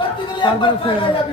তারপরে ছেড়ে দেবে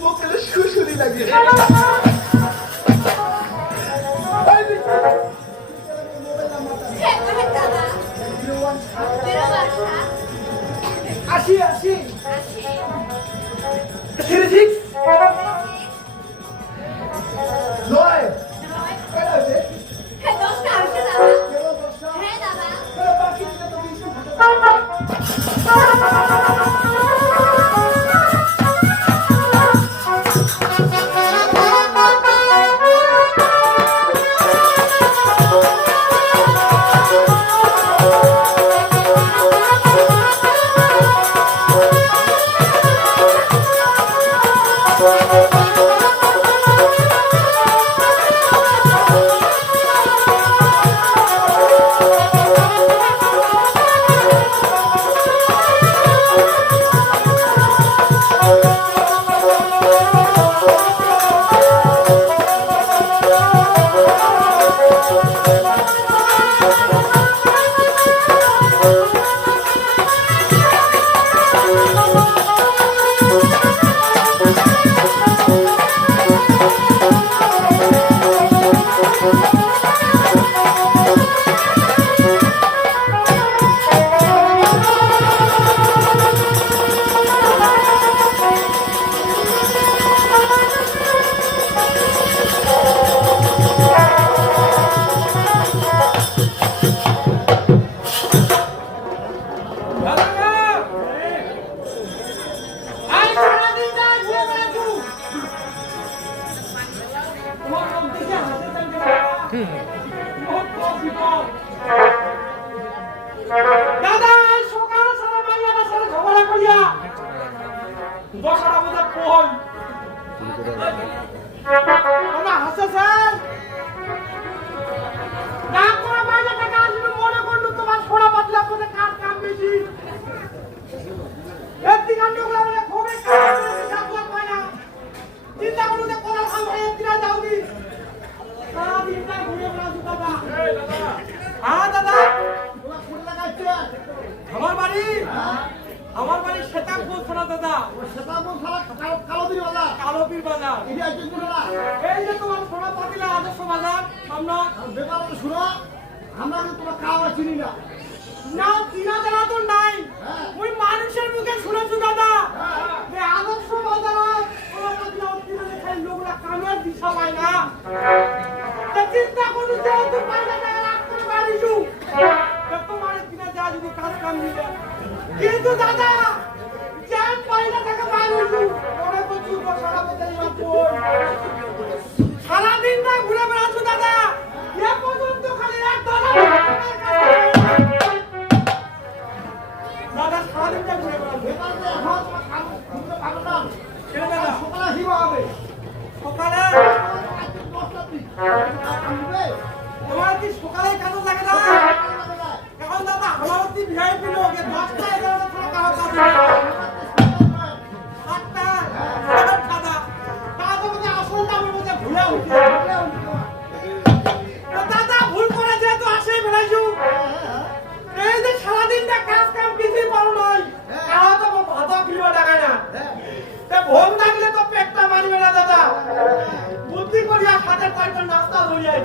মুখে শুশুরি লাগে আসি। আসি থ্রি সিক্স নয় আমার বাড়ি আমার বাড়ি শ্বেতাঙ্কুর ছাড়া দাদা শ্বেতাঙ্কুর ছাড়া কালোপীর বাজার কালোপীর বাজার এই যে তোমার সোনা পাতিলা, আদর্শ বাজার আমরা বেকার শুনো আমরা তোমার কাওয়া চিনি না। না কিনা জানা তো নাই। হ্যাঁ। ওই মানুষের মুখে শুনেছো দাদা? হ্যাঁ। যে আদর্শ বাজার লোকরা কামের দিশা পায় না। চিন্তা করু যেহেতু পাইলে রাখতে যা যদি কাজ কাম দিলে কিন্তু দাদা যা পাইলে তাকে পারিছু ওরা তো চুপ সারা বেতাই সারাদিন না ঘুরে বেড়াচ্ছ দাদা। এ পর্যন্ত খালি এক দাদা Até 40 minutos tá ruim aí.